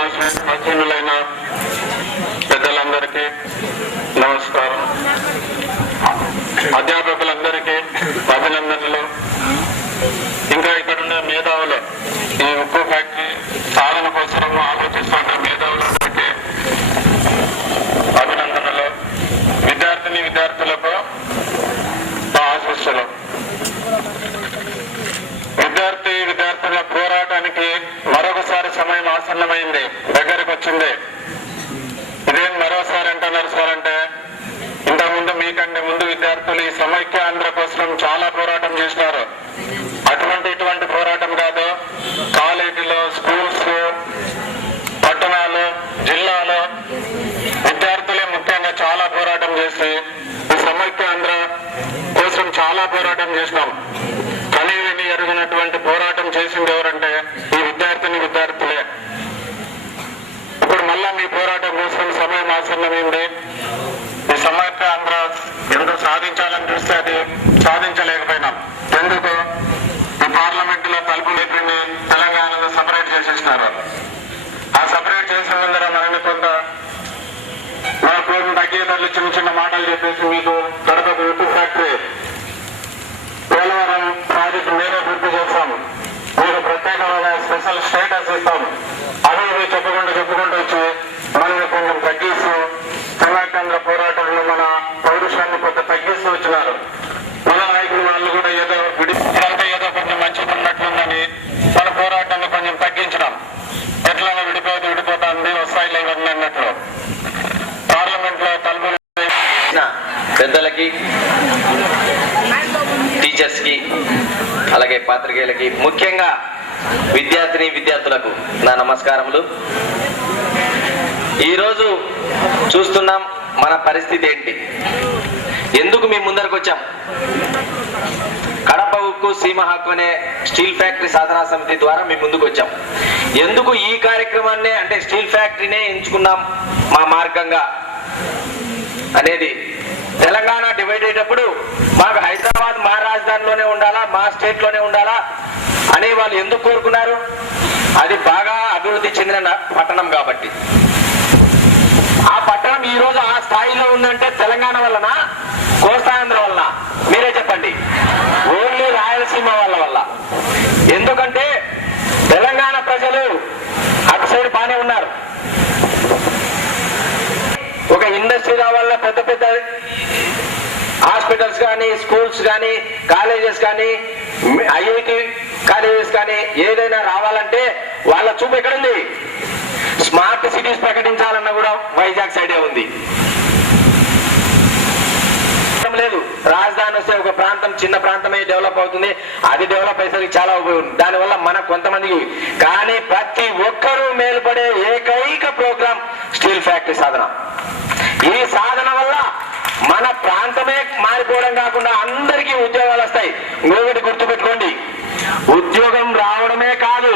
ఆశీనులైన పెద్దలందరికీ నమస్కారం. అధ్యాపకులందరికీ అభినందనలు. ఇంకా ఇక్కడున్న మేధావులు, ఈ ఉక్కు ఫ్యాక్టరీ సాధన కోసం ఆలోచిస్తున్న మేధావులందరికీ అభినందనలు. విద్యార్థులకు ఆశీస్సులు. విద్యార్థుల పోరాటానికి మరొకసారి సమయం ఆసన్నమైంది, దగ్గరకు వచ్చింది. ఇదేం మరోసారి అంటున్నారు సార్ అంటే, ఇంతకుముందు మీకంటే ముందు విద్యార్థులు ఈ సమైక్య ఆంధ్ర కోసం చాలా పోరాటం చేసినారు. ఇటువంటి పోరాటం కాదు, కాలేజీలో, స్కూల్స్, పట్టణాలు, జిల్లాలో విద్యార్థులే ముఖ్యంగా చాలా పోరాటం చేసి ఈ సమైక్య ఆంధ్ర కోసం చాలా పోరాటం చేసినాం. కనీవిని ఎరుగునటువంటి పోరాటం చేసింది ఎవరంటే ఈ విద్యార్థులే. ఇప్పుడు మళ్ళా మీ పోరాటం కోసం సమయం ఆసన్నమైంది. ఈ సమైక్య ఆంధ్ర ఎంతో సాధించాలని చూస్తే అది సాధించలేకపోయినాం. ఎందుకు? ఈ పార్లమెంటులో తలుపు లేపింది తెలంగాణలో సపరేట్ చేసేసినారు. ఆ సపరేట్ చేసిన ముందర మనల్ని కొంత మనకు తగ్గేదాన్ని చిన్న మాటలు చెప్పేసి మీకు కడపకు ఉక్కు ఫ్యాక్టరీ, పోలవరం ప్రాజెక్టు మేమే పూర్తి చేస్తాం, మీకు ప్రత్యేకమైన స్పెషల్ స్టేటస్ ఇస్తాం, అవి ఇవి చెప్పుకుంటూ వచ్చి మనల్ని కొంచెం తగ్గిస్తూ సమైక్యాంధ్ర పోరాటంలో మన పౌరుషాన్ని కొంత తగ్గిస్తూ వచ్చినారు. మన నాయకులు వాళ్ళు కూడా ఏదో ఇదంతా ఏదో కొంచెం మంచిగా ఉన్నట్లుందని మన పోరాటాన్ని కొంచెం తగ్గించడం, ఎట్లా విడిపోతుంది వస్తాయి లేవన్నీ అన్నట్లు పార్లమెంట్ లో తలుపులు పెద్దలకి, టీచర్స్ కి, అలాగే పాత్రికేయులకి, ముఖ్యంగా విద్యార్థులకు నా నమస్కారములు. ఈరోజు చూస్తున్నాం మన పరిస్థితి ఏంటి, ఎందుకు మేము ముందరకు వచ్చాం. కడప ఉక్కు సీమ హక్కు అనే స్టీల్ ఫ్యాక్టరీ సాధనా సమితి ద్వారా మేము ముందుకు వచ్చాం. ఎందుకు ఈ కార్యక్రమాన్ని అంటే స్టీల్ ఫ్యాక్టరీనే ఎంచుకున్నాం మా మార్గంగా అనేది, తెలంగాణ డివైడ్ అయ్యేటప్పుడు మాకు హైదరాబాద్ మా రాజధానిలోనే ఉండాలా, మా స్టేట్ లోనే ఉండాలా అని వాళ్ళు ఎందుకు కోరుకున్నారు? అది బాగా అభివృద్ధి చెందిన పట్టణం కాబట్టి. ఆ పట్టణం ఈ రోజు ఆ స్థాయిలో ఉందంటే తెలంగాణ వలన, కోస్తాంధ్ర వలన? మీరే చెప్పండి. ఓన్లీ రాయలసీమ వల్ల. ఎందుకంటే తెలంగాణ ప్రజలు అటు సైడ్ బాగానే ఉన్నారు. ఒక ఇండస్ట్రీ రావాలన్నా పెద్ద హాస్పిటల్స్ కానీ, స్కూల్స్ కానీ, కాలేజెస్ కానీ, ఐఐటి కాలేజెస్ కానీ ఏదైనా రావాలంటే వాళ్ళ చూపు ఎక్కడుంది? స్మార్ట్ సిటీస్ ప్రకటించాలన్నా కూడా వైజాగ్ సైడే ఉంది. లేదు, రాజధాని వస్తే ఒక ప్రాంతం, చిన్న ప్రాంతమే డెవలప్ అవుతుంది. అది డెవలప్ అయ్యేసరికి చాలా ఉపయోగం. దానివల్ల మనకు కొంతమందికి, కానీ ప్రతి ఒక్కరూ మేలుపడే ఏకైక ప్రోగ్రాం స్టీల్ ఫ్యాక్టరీ సాధన. ఈ సాధన వల్ల మన ప్రాంతమే మారిపోవడం కాకుండా అందరికీ ఉద్యోగాలు వస్తాయి. ఇంకొకటి గుర్తుపెట్టుకోండి, ఉద్యోగం రావడమే కాదు,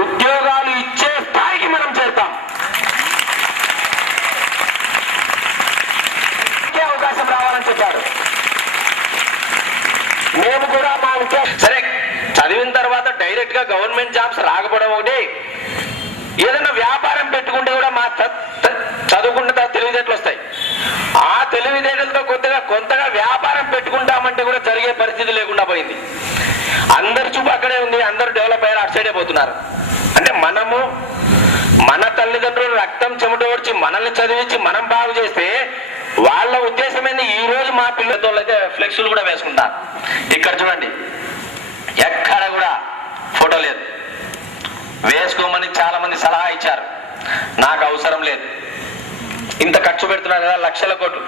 ఉద్యోగాలు ఇచ్చే స్థాయికి మనం చేరుతాం. అవకాశం రావాలని చెప్పారు. మేము కూడా మా సరే చదివిన తర్వాత డైరెక్ట్ గా గవర్నమెంట్ జాబ్స్ రాకపోవడం ఒకటి, ఏదైనా వ్యాపారం పెట్టుకుంటే కూడా మా చదువుకుంటే తెలివితేటలు వస్తాయి. ఆ తెలివితేటలతో కొంతగా వ్యాపారం పెట్టుకుంటామంటే కూడా జరిగే పరిస్థితి లేకుండా పోయింది. అందరి చూపు అక్కడే ఉంది, అందరూ డెవలప్ అయ్యారు, అటు సైడే పోతున్నారు. అంటే మనము మన తల్లిదండ్రులు రక్తం చెమట ఓడ్చి మనల్ని చదివించి మనం బాగు చేస్తే వాళ్ళ ఉద్దేశం ఏంది? ఈ రోజు మా పిల్లలతో అయితే ఫ్లెక్సులు కూడా వేసుకుంటారు. ఇక్కడ చూడండి, ఎక్కడ కూడా ఫోటో లేదు. వేసుకోమని చాలా మంది సలహా ఇచ్చారు, నాకు అవసరం లేదు. ఇంత ఖర్చు పెడుతున్నారు కదా, లక్షల కోట్లు.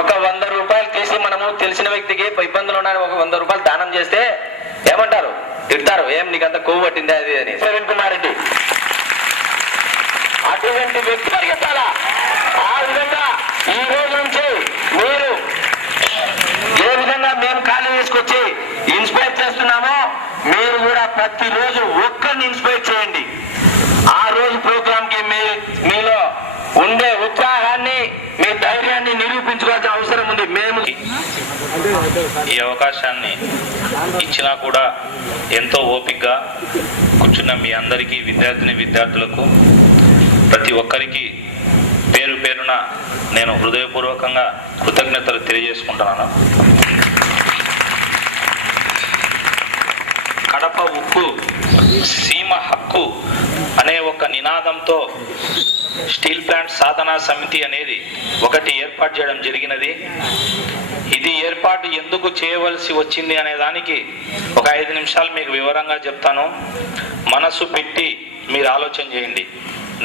ఒక 100 రూపాయలు తీసి మనము తెలిసిన వ్యక్తికి ఇబ్బందులు ఉన్నాయని ఒక 100 రూపాయలు దానం చేస్తే ఏమంటారు? తిడతారు. ఏం నీకంత కొవ్వు పట్టింది అది అని. ప్రవీణ్ కుమార్ రెడ్డి అటువంటి వ్యక్తి పరిగెత్తాలా? ఆ విధంగా ఈ రోజు నుంచి మీరు ఏ విధంగా మేము ఖాళీ తీసుకొచ్చి ఇన్స్పైర్ చేస్తున్నామో, మీరు కూడా ప్రతిరోజు ఒక్కరిని ఇన్స్పైర్ చేయండి. ఆ రోజు ప్రోగ్రామ్ కి మీలో ఉండే ఉత్సాహాన్ని, మీ ధైర్యాన్ని నిరూపించుకోవాల్సిన అవసరం ఉంది. మేము ఈ అవకాశాన్ని ఇచ్చినా కూడా ఎంతో ఓపికగా కూర్చున్న మీ అందరికీ, విద్యార్థులకు ప్రతి ఒక్కరికి పేరు పేరున నేను హృదయపూర్వకంగా కృతజ్ఞతలు తెలియజేసుకుంటున్నాను. కడప ఉక్కు సీమ హక్కు అనే ఒక నినాదంతో స్టీల్ ప్లాంట్ సాధనా సమితి అనేది ఒకటి ఏర్పాటు చేయడం జరిగినది. ఇది ఏర్పాటు ఎందుకు చేయవలసి వచ్చింది అనే దానికి ఒక 5 నిమిషాలు మీకు వివరంగా చెప్తాను. మనసు పెట్టి మీరు ఆలోచన చేయండి.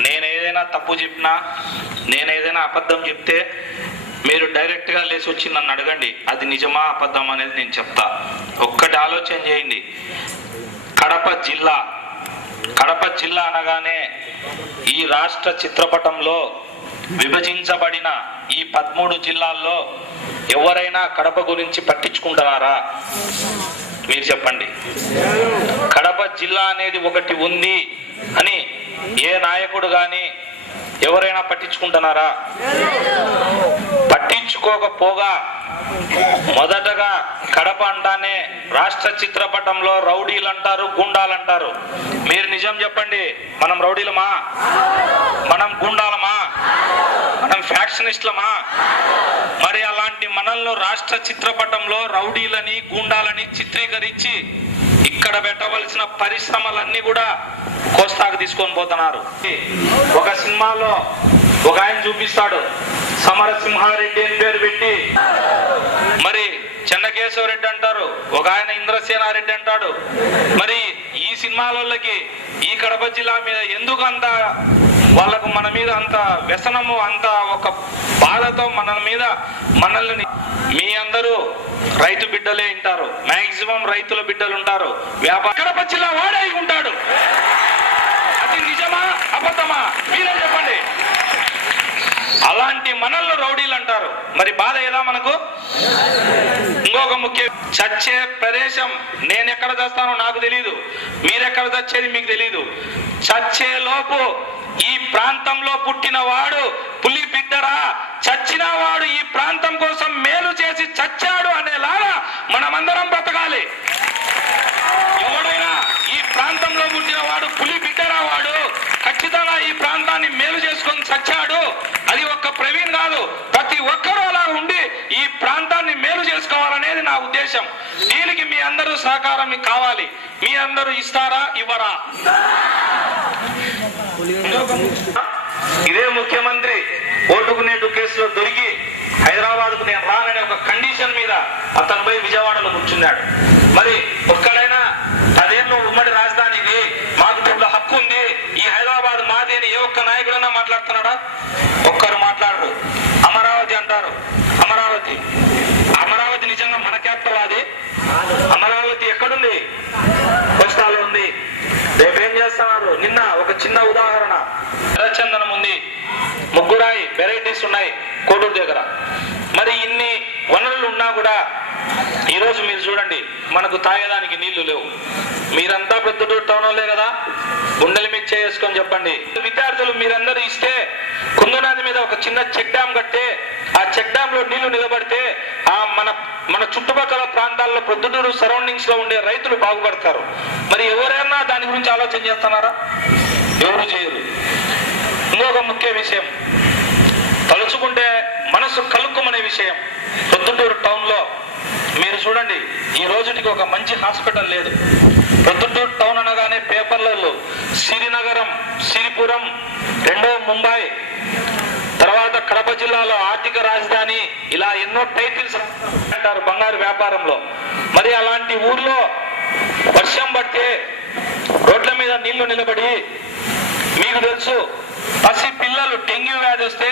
నేను ఏదైనా తప్పు చెప్పినా, నేను ఏదైనా అబద్ధం చెప్తే మీరు డైరెక్ట్గా లేచి వచ్చి నన్ను అడగండి, అది నిజమా అబద్ధం అనేది నేను చెప్తా. ఒక్కటి ఆలోచన చేయండి. కడప జిల్లా అనగానే ఈ రాష్ట్ర చిత్రపటంలో విభజించబడిన ఈ 13 జిల్లాల్లో ఎవరైనా కడప గురించి పట్టించుకుంటున్నారా? మీరు చెప్పండి. కడప జిల్లా అనేది ఒకటి ఉంది అని ఏ నాయకుడు కానీ ఎవరైనా పట్టించుకుంటున్నారా? పట్టించుకోకపోగా మొదటగా కడప అంటానే రాష్ట్ర చిత్రపటంలో రౌడీలు అంటారు, గుండాలు అంటారు. మీరు నిజం చెప్పండి, మనం రౌడీలమా? మనం గుండాలమా? మనం ఫ్యాక్షనిస్టులమా? మరి అలాంటి మనల్ని రాష్ట్ర చిత్రపటంలో రౌడీలని, గుండాలని చిత్రీకరించి ఇక్కడ పెట్టవలసిన పరిశ్రమలన్నీ కూడా కోస్తాకు తీసుకొని పోతున్నారు. ఒక సినిమాలో ఒక ఆయన చూపిస్తాడు, సమరసింహారెడ్డి అని పేరు పెట్టి, మరి చెన్నకేశవరెడ్డి అంటారు, ఒక ఆయన ఇంద్రసేనారెడ్డి అంటాడు. మరి ఈ సినిమాలకి ఈ కడప జిల్లా మీద ఎందుకు అంత వాళ్ళకు మన మీద అంత వ్యసనము, అంత ఒక బాధతో మనల్ని మీ అందరూ రైతు బిడ్డలే ఉంటారు, మాక్సిమం రైతుల బిడ్డలు ఉంటారు. కడప జిల్లా వాడే ఉంటాడు. అది నిజమా అబద్ధమా మీరే చెప్పండి. అలాంటి మనల్ని రౌడీలు అంటారు. మరి బాధ ఏదా మనకు? ఇంకొక ముఖ్య చచ్చే ప్రదేశం, నేను ఎక్కడ చస్తానో నాకు తెలీదు, మీరెక్కడ చచ్చేది మీకు తెలీదు. చచ్చే లోపు ఈ ప్రాంతంలో పుట్టిన వాడు పులి బిడ్డరా, చచ్చిన వాడు ఈ ప్రాంతం కోసం మేలు చేసి చచ్చాడు అనేలాగా మనమందరం బ్రతకాలి. ఎవడైనా ఈ ప్రాంతంలో పుట్టిన వాడు పులి బిడ్డరా, వాడు ఖచ్చితంగా ఈ ప్రాంతాన్ని మేలు చేసుకొని చచ్చాడు. అది ఒక్క ప్రవీణ్ కాదు, ప్రతి ఒక్కరూ అలా ఉండి ఈ ప్రాంతాన్ని మేలు చేసుకోవాలనేది నా ఉద్దేశం. దీనికి మీ అందరూ సహకారం కావాలి. మీ అందరూ ఇస్తారా, ఇవ్వరా? ఇదే ముఖ్యమంత్రి ఓటుకునేటు కేసులో దొరికి హైదరాబాద్కు నేను రాననే ఒక కండిషన్ మీద అతను పోయి విజయవాడలో కూర్చున్నాడు. మరి ఒక్కడైనా 10 ఏళ్ళు ఉమ్మడి రాజధానికి మాకు ఇప్పుడు హక్కు ఉంది, ఈ హైదరాబాద్ మాది అని ఏ ఒక్క నాయకుడన్నా మాట్లాడుతున్నాడా? ఒక్కరు మాట్లాడరు. అమరావతి అంటారు. అమరావతి నిజంగా మన క్యాపిటల్? అది అమరావతి ఎక్కడుంది? కోస్తాలో ఉంది. రేపేం చేస్తున్నారు? నిన్న ఒక చిన్న ఉదాహరణ, ఎర్రచందనం ఉంది, ముగ్గురాయి వెరైటీస్ ఉన్నాయి కోడూరు దగ్గర. మరి ఇన్ని వనరులు ఉన్నా కూడా ఈరోజు మీరు చూడండి, మనకు తాగేదానికి నీళ్లు లేవు. మీరంతా పెద్దటూరు టౌన్లే కదా, గుండెల మీద చేసుకొని చెప్పండి. విద్యార్థులు మీరందరూ ఇస్తే కుందునాది మీద ఒక చిన్న చెక్ డ్యామ్ కట్టే, ఆ చెక్ డ్యామ్ లో నీళ్లు నిలబడితే ఆ మన చుట్టుపక్కల ప్రాంతాల్లో ప్రొద్దుటూరు సరౌండింగ్స్ లో ఉండే రైతులు బాగుపడతారు. మరి ఎవరైనా దాని గురించి ఆలోచన చేస్తున్నారా? ఎవరు చేయరు. ఇంకొక ముఖ్య విషయం, తలుచుకుంటే మనసు కలుక్కుమనే విషయం, ప్రొద్దుటూరు టౌన్ లో మీరు చూడండి, ఈ రోజుకి ఒక మంచి హాస్పిటల్ లేదు. ప్రొద్దుటూరు టౌన్ అనగానే పేపర్లలో సిరినగరం, సిరిపురం, రెండో ముంబై, తర్వాత కడప జిల్లాలో ఆర్థిక రాజధాని, ఇలా ఎన్నో టైటిల్స్ అంటారు బంగారు వ్యాపారంలో. మరి అలాంటి ఊర్లో వర్షం పడితే రోడ్ల మీద నీళ్లు నిలబడి, మీకు తెలుసు పసి పిల్లలు డెంగ్యూ వ్యాధి వస్తే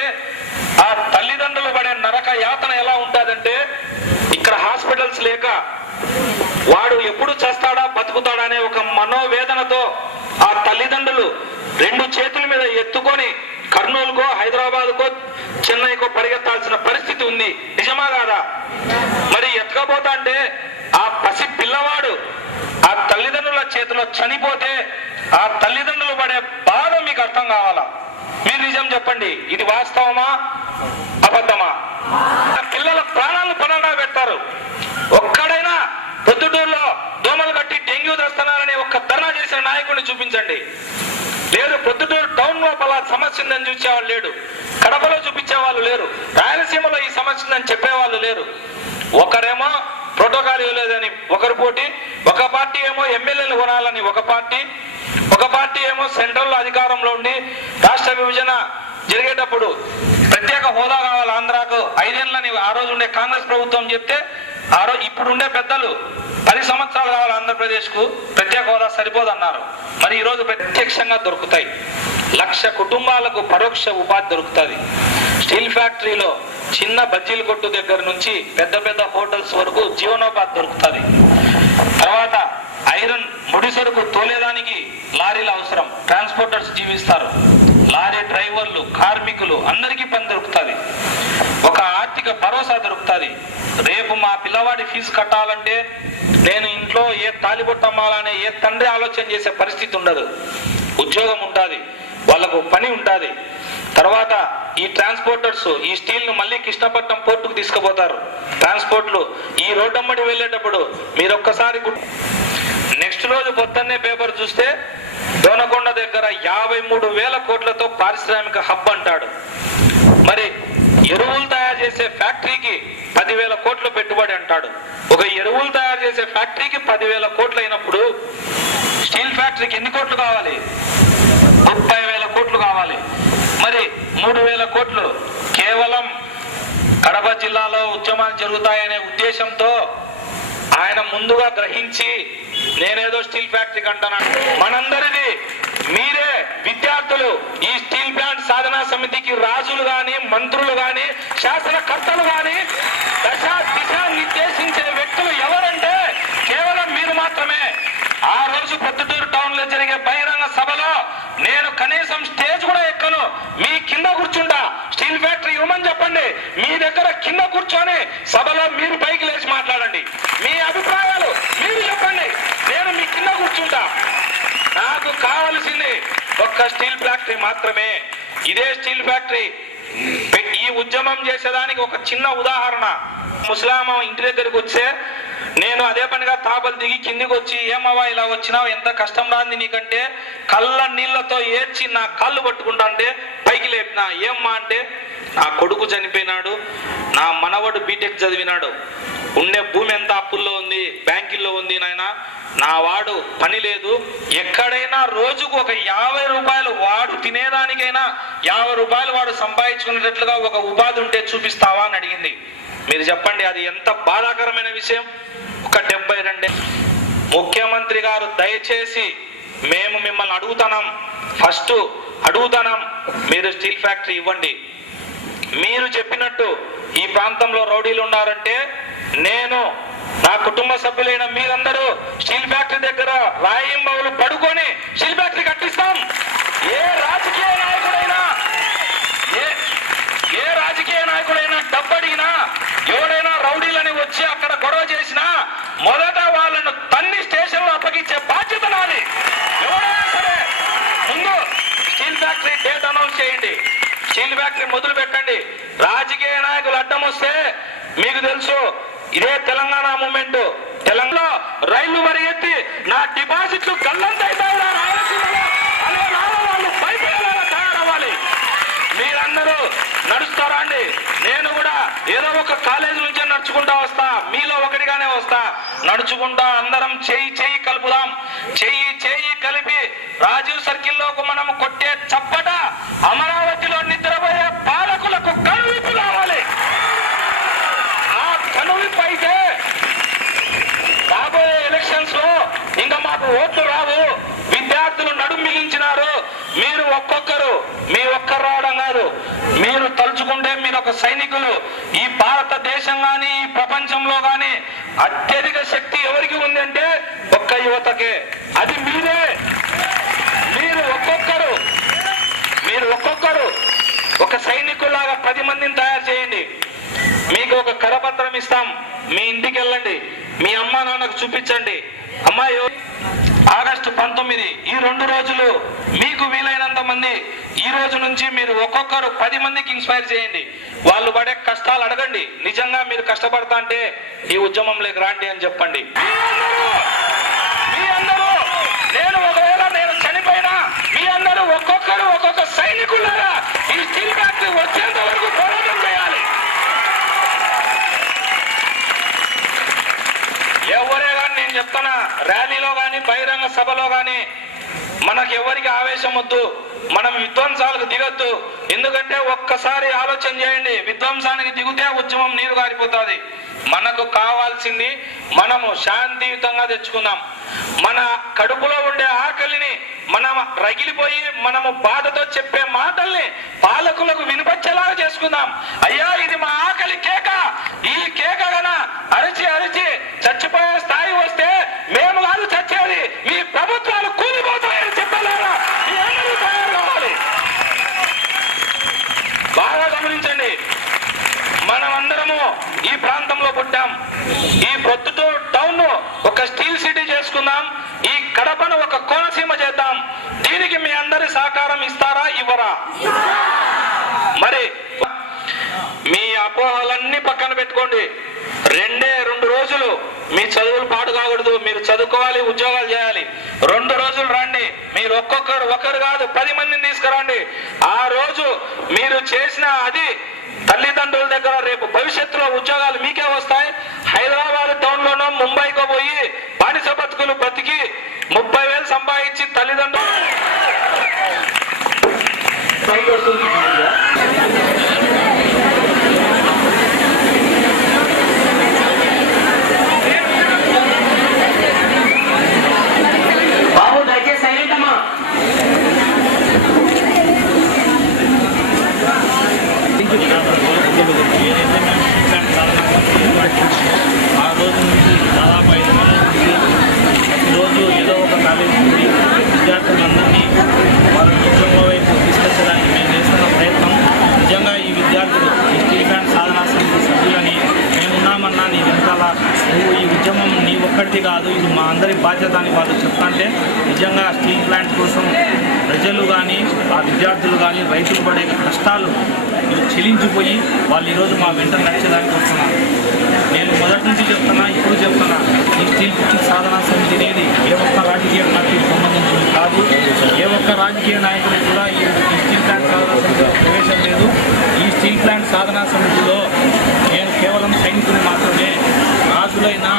ఆ తల్లిదండ్రులు పడే నరక యాతన ఎలా ఉంటుందంటే, ఇక్కడ హాస్పిటల్స్ లేక వాడు ఎప్పుడు చేస్తాడా బతుకుతాడా అనే ఒక మనోవేదనతో ఆ తల్లిదండ్రులు 2 చేతుల మీద ఎత్తుకొని కర్నూలుకో, హైదరాబాద్కో, చెన్నైకో పరిగెత్తాల్సిన పరిస్థితి ఉంది. నిజమా కాదా? మరి ఎత్తుకపోతా అంటే ఆ పసి పిల్లవాడు ఆ తల్లిదండ్రుల చేతిలో చనిపోతే ఆ తల్లిదండ్రులు పడే బాధ మీకు అర్థం కావాలా? మీరు నిజం చెప్పండి, ఇది వాస్తవమా అబద్ధమా? పిల్లల ప్రాణాలను పణంగా పెడతారు. ఒక్కడైనా పొద్దుటూరులో దోమలు కట్టి డెంగ్యూ తెస్తున్నారని ఒక్క ధర్నా చేసిన నాయకుడిని చూపించండి. లేదు, పొద్దుటూరు టౌన్ లోపల సమస్య ఉందని చూసేవాళ్ళు లేడు, కడపలో చూపించేవాళ్ళు లేరు, రాయలసీమలో ఈ సమస్య ఉందని చెప్పేవాళ్ళు లేరు. ఒకరేమో ప్రోటోకాల్ ఇవ్వలేదని ఒకరు పోటీ, ఒక పార్టీ ఏమో ఎమ్మెల్యేలు కొనాలని ఒక పార్టీ ఏమో సెంట్రల్లో అధికారంలో ఉండి రాష్ట్ర విభజన జరిగేటప్పుడు ప్రత్యేక హోదా కావాలి ఆంధ్రాకు 5 ఏళ్ళని ఆ రోజు ఉండే కాంగ్రెస్ ప్రభుత్వం చెప్తే, ఇప్పుడు ఉండే పెద్దలు 10 సంవత్సరాలు కావాలి ఆంధ్రప్రదేశ్ కు, ప్రత్యేక హోదా సరిపోదన్నారు. మరి ఈ రోజు ప్రత్యక్షంగా దొరుకుతాయి. 1,00,000 కుటుంబాలకు పరోక్ష ఉపాధి దొరుకుతుంది. స్టీల్ ఫ్యాక్టరీలో చిన్న బజ్జీల కొట్టు దగ్గర నుంచి పెద్ద పెద్ద హోటల్స్ వరకు జీవనోపాధి దొరుకుతుంది. తర్వాత ఐరన్ ముడి సరుకు తోలేదానికి లారీలు అవసరం, ట్రాన్స్పోర్టర్స్ జీవిస్తారు, లారీ డ్రైవర్లు, కార్మికులు అందరికీ పని దొరుకుతుంది. ఒక ఆర్థిక భరోసా దొరుకుతుంది. రేపు మా పిల్లవాడి ఫీజు కట్టాలంటే నేను ఇంట్లో ఏ తాలిబొట్టు అమ్మాలనే ఏ తండ్రి ఆలోచన చేసే పరిస్థితి ఉండదు. ఉద్యోగం ఉంటుంది, వాళ్ళకు పని ఉంటుంది. తర్వాత ఈ ట్రాన్స్పోర్టర్స్ ఈ స్టీల్ ను మళ్ళీ కృష్ణపట్నం పోర్టుకు తీసుకుపోతారు. ట్రాన్స్పోర్ట్లు ఈ రోడ్డమ్మడి వెళ్ళేటప్పుడు మీరు ఒక్కసారి నెక్స్ట్ రోజు పొద్దున్నే పేపర్ చూస్తే దోనకొండ దగ్గర 53,000 కోట్లతో పారిశ్రామిక హబ్ అంటాడు. మరి ఎరువులు తయారు చేసే ఫ్యాక్టరీకి 10,000 కోట్ల పెట్టుబడి అంటాడు. ఒక ఎరువులు తయారు చేసే ఫ్యాక్టరీకి 10,000 కోట్లు అయినప్పుడు స్టీల్ ఫ్యాక్టరీకి ఎన్ని కోట్లు కావాలి? 30,000 కోట్లు కావాలి. మరి 3,000 కోట్లు కేవలం కడప జిల్లాలో ఉద్యమాలు జరుగుతాయనే ఉద్దేశంతో ఆయన ముందుగా గ్రహించి నేనేదో స్టీల్ ఫ్యాక్టరీ అంటున్నాను. మనందరిది మీరే విద్యార్థులు ఈ స్టీల్ ప్లాంట్ సాధనా సమితికి రాజులు గాని, మంత్రులు గాని, శాసనకర్తలు గాని దిశ నిర్దేశించిన వ్యక్తులు ఎవరంటే కేవలం మీరు మాత్రమే. ఆ రోజు పొద్దుటూరు టౌన్ లో జరిగే బహిరంగ సభలో నేను కనీసం స్టేజ్ కూడా ఎక్కను, మీ కింద కూర్చుంటా. స్టీల్ ఫ్యాక్టరీ ఇవ్వమని చెప్పండి, మీ దగ్గర కింద కూర్చొని సభలో మీరు పైకి లేచి మాట్లాడండి, మీ అభిప్రాయాలు మీరు చెప్పండి, నేను మీ కింద కూర్చుంటా. నాకు కావలసింది ఒక్క స్టీల్ ఫ్యాక్టరీ మాత్రమే. ఇదే స్టీల్ ఫ్యాక్టరీ ఈ ఉద్యమం చేసేదానికి ఒక చిన్న ఉదాహరణ. ముస్లాం ఇంటి దగ్గరికి వచ్చే నేను అదే పనిగా తాపలు దిగి కిందికి వచ్చి, ఏమవ్వా ఇలా వచ్చినావు, ఎంత కష్టం రాంది నీకంటే, కళ్ళ నీళ్లతో ఏడ్చి నా కాళ్ళు పట్టుకుంటా అంటే పైకి లేపినా. ఏమ్మా అంటే, నా కొడుకు చనిపోయినాడు, నా మనవడు బీటెక్ చదివినాడు, ఉండే భూమి ఎంత అప్పుల్లో ఉంది, బ్యాంకుల్లో ఉంది నాయన, నా వాడు పని లేదు, ఎక్కడైనా రోజుకు ఒక 50 రూపాయలు వాడు తినేదానికైనా 50 రూపాయలు వాడు సంపాదించుకునేటట్లుగా ఒక ఉపాధి ఉంటే చూపిస్తావా అని అడిగింది. మీరు చెప్పండి, అది ఎంత బాధాకరమైన విషయం. ఒక 72 ముఖ్యమంత్రి గారు దయచేసి మేము మిమ్మల్ని అడుగుతున్నాం, ఫస్ట్ అడుగుతున్నాం, మీరు స్టీల్ ఫ్యాక్టరీ ఇవ్వండి. మీరు చెప్పినట్టు ఈ ప్రాంతంలో రౌడీలు ఉన్నారంటే నేను, నా కుటుంబ సభ్యులైన మీరందరూ స్టీల్ ఫ్యాక్టరీ దగ్గర రాయింబవులు పడుకొని స్టీల్ ఫ్యాక్టరీ కట్టిస్తాం. ఏ రాజకీయ నాయకుడైనా డబ్బడిగినా, ఎవడైనా రౌడీలని వచ్చి అక్కడ గొడవ చేసినా మొదట వాళ్ళను తన్ని స్టేషన్ లో అప్పగించే బాధ్యత నాది. ఎవరైనా సరే ముందు స్టీల్ ఫ్యాక్టరీ డేట్ అనౌన్స్ చేయండి, స్టీల్ ఫ్యాక్టరీ మొదలు పెట్టండి. రాజకీయ నాయకులు అడ్డం వస్తే మీకు తెలుసు, ఇదే తెలంగాణ మూమెంట్, తెలంగాణలో రైళ్లు పరిగెత్తి నా డిపాజిట్లు గల్లంతైతాయి రాయలసీమలో అనే వాళ్ళు భయపడేలా తయారవ్వాలి. మీరందరూ నడుస్తారా అండి? నేను కూడా ఏదో ఒక కాలేజీ నుంచే నడుచుకుంటా వస్తా, మీలో ఒకటిగానే వస్తా. నడుచుకుంటా అందరం చేయి కలుపుదాం. చేయి కలిపి రాజీవ్ సర్కిల్లోకి మనం కొట్టే చప్పట అమరావతిలో నిద్రపోయే పాలకులకు కనువిప్పు కావాలి. ఆ కనువిప్పు అయితే రాబోయే ఎలక్షన్స్ లో ఇంకా మాకు ఓట్లు రావు. విద్యార్థులు నడుం మిగించినారు. మీరు ఒక్కొక్కరు, మీ ఒక్కరు రావడం కాదు, మీరు తలుచుకుంటే మీరు ఒక సైనికులు. ఈ భారతదేశం గాని, ఈ ప్రపంచంలో గాని అత్యధిక శక్తి ఎవరికి ఉందంటే ఒక్క యువతకే, అది మీరే. మీరు ఒక్కొక్కరు ఒక సైనికులాగా 10 మందిని తయారు చేయండి. మీకు ఒక కరపత్రం ఇస్తాం, మీ ఇంటికి వెళ్ళండి, మీ అమ్మా నాన్నకు చూపించండి. అమ్మాయి ఆగస్టు 19 ఈ 2 రోజులు మీకు వీలైనంత మంది ఈ రోజు నుంచి మీరు ఒక్కొక్కరు 10 మందికి ఇన్స్పైర్ చేయండి. వాళ్ళు పడే కష్టాలు అడగండి. నిజంగా మీరు కష్టపడతా అంటే ఈ ఉద్యమంలోకి రాండి అని చెప్పండి. మీ అందరూ నేను ఒకవేళ నేను చనిపోయినా మీ అందరూ ఒక్కొక్కరు ఒక్కొక్క మనకు ఎవరికి ఆవేశం వద్దు, మనం విధ్వంసాలకు దిగొద్దు. ఎందుకంటే ఒక్కసారి ఆలోచన చేయండి, విధ్వంసానికి దిగితే ఉద్యమం నీరు గారిపోతుంది. మనకు కావాల్సింది మనము శాంతియుతంగా తెచ్చుకుందాం. మన కడుపులో ఉండే ఆకలిని మనం రగిలిపోయి మనము బాధతో చెప్పే మాటల్ని పాలకులకు వినిపించేలాగా చేసుకుందాం. అయ్యా ఇది మా ఆకలి కేక, ఈ కేక గన అరిచి అరిచి చచ్చిపోయే స్థాయి వస్తే మేము కాదు చచ్చేది, మీ ప్రభుత్వాలు కూలిపోతాయని చెప్పలేరా? మీ అందరూ తయారు కావాలి. బాగా గమనించండి, మనమందరము ఈ ప్రాంతంలో పుట్టాం. ఈ ప్రొద్దుటూరు టౌన్ ఒక స్టీల్ సిటీ చేసుకుందాం, ఈ కడపను ఒక కోనసీమ చేద్దాం. దీనికి మీ అందరి సహకారం ఇస్తారా ఇవ్వరా? మరి మీ అపోహలన్నీ పక్కన పెట్టుకోండి. 2 రోజులు మీ చదువులు పాటు కాకూడదు, మీరు చదువుకోవాలి, ఉద్యోగాలు చేయాలి. 2 రోజులు రండి, మీరు ఒకరు కాదు 10 మందిని తీసుకురండి. ఆ రోజు మీరు చేసిన అది తల్లిదండ్రుల దగ్గర రేపు భవిష్యత్తులో ఉద్యోగాలు మీకే వస్తాయి. హైదరాబాద్ టౌన్ లోనో ముంబైకో పోయి బానిస బతుకులు బతికి 30,000 సంపాదించి తల్లిదండ్రులు బాబు దయచేసి సైలెంట్ అమ్మా. ఆ రోజు నుంచి దాదాపు 5 నెలల నుంచి ప్రతిరోజు ఏదో ఒక కాలేజీ నుండి విద్యార్థులందరినీ వారి ఉద్యోగం వైపు తీసుకొచ్చడానికి మేము చేస్తున్న ప్రయత్నం. నిజంగా ఈ విద్యార్థులు ఈ స్టీల్ ప్లాంట్ సాధనా సమితి సభ్యులని మేమున్నామన్నా నీ వెనకాల నువ్వు ఈ ఉద్యమం నీ ఒక్కడిది కాదు, ఇది మా అందరి బాధ్యత అని వాళ్ళు చెప్తాంటే నిజంగా స్టీల్ ప్లాంట్ కోసం ప్రజలు కానీ ఆ విద్యార్థులు కానీ రైతులు పడే కష్టాలు చెలించిపోయి వాళ్ళు ఈరోజు మా వెంట నడిచేదానికి వస్తున్నారు. నేను మొదటి నుంచి చెప్తున్నా, ఇప్పుడు చెప్తున్నా, ఈ స్టీల్ ప్లాంట్ సాధనా సమితి అనేది ఏ ఒక్క రాజకీయ పార్టీకి సంబంధించింది కాదు. ఏ ఒక్క రాజకీయ నాయకుడు కూడా ఈ స్టీల్ ప్లాంట్ సాధనా సమితిలో ప్రవేశం లేదు. ఈ స్టీల్ ప్లాంట్ సాధనా సమితిలో నేను కేవలం సైనికులు మాత్రమే. రాజులైనా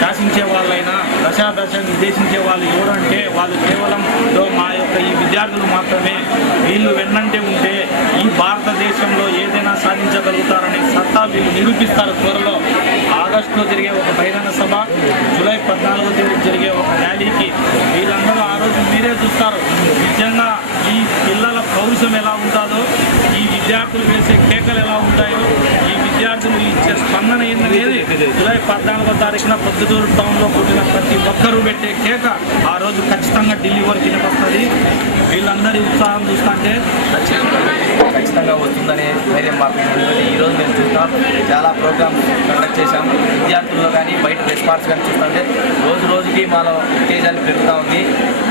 శాసించే వాళ్ళైనా దశ నిర్దేశించే వాళ్ళు ఎవరంటే వాళ్ళు కేవలం మా యొక్క ఈ విద్యార్థులు మాత్రమే. వీళ్ళు వెన్నంటే ఉంటే ఈ భారతదేశంలో ఏదైనా సాధించగలుగుతారనే సత్తా వీళ్ళు నిరూపిస్తారు. త్వరలో ఆగస్టులో జరిగే ఒక బహిరంగ సభ, జూలై 14వ తేదీ జరిగే ఒక ర్యాలీకి వీళ్ళందరూ ఆ రోజు మీరే చూస్తారు. నిజంగా ఈ పిల్లల పౌరుషం ఎలా ఉంటుందో, ఈ విద్యార్థులు వేసే కేకలు ఎలా ఉంటాయో, ఈ విద్యార్థులు ఇచ్చే స్పందన ఏంటనేది జూలై 14వ తారీఖున ప్రొద్దుటూరు టౌన్లో పుట్టిన ప్రతి ఒక్కరూ పెట్టే కేక ఆ రోజు ఖచ్చితంగా ఢిల్లీ వరకు వినపడుతుంది. వీళ్ళందరి ఉత్సాహం చూస్తుంటే ఖచ్చితంగా వస్తుందనే ధైర్యం మాకు ఉంటుంది. ఈరోజు మేము చూస్తాం, చాలా ప్రోగ్రామ్స్ కండక్ట్ చేశాము. విద్యార్థుల్లో కానీ బయట రెస్పాన్స్ కానీ చూస్తుంటే రోజుకి మాలో ఉత్తేజాన్ని పెరుగుతూ ఉంది.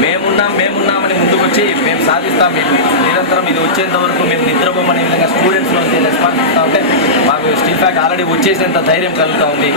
మేమున్నామని ముందుకు వచ్చి మేము సాధిస్తాం, మేము నిరంతరం ఇది వచ్చేంత వరకు మేము నిద్రపోమనే విధంగా స్టూడెంట్స్లో రెస్పాన్స్ ఇస్తూ ఉంటే మాకు స్టీల్ ప్లాంట్ ఆల్రెడీ వచ్చేసేంత ధైర్యం కలుగుతూ ఉంది.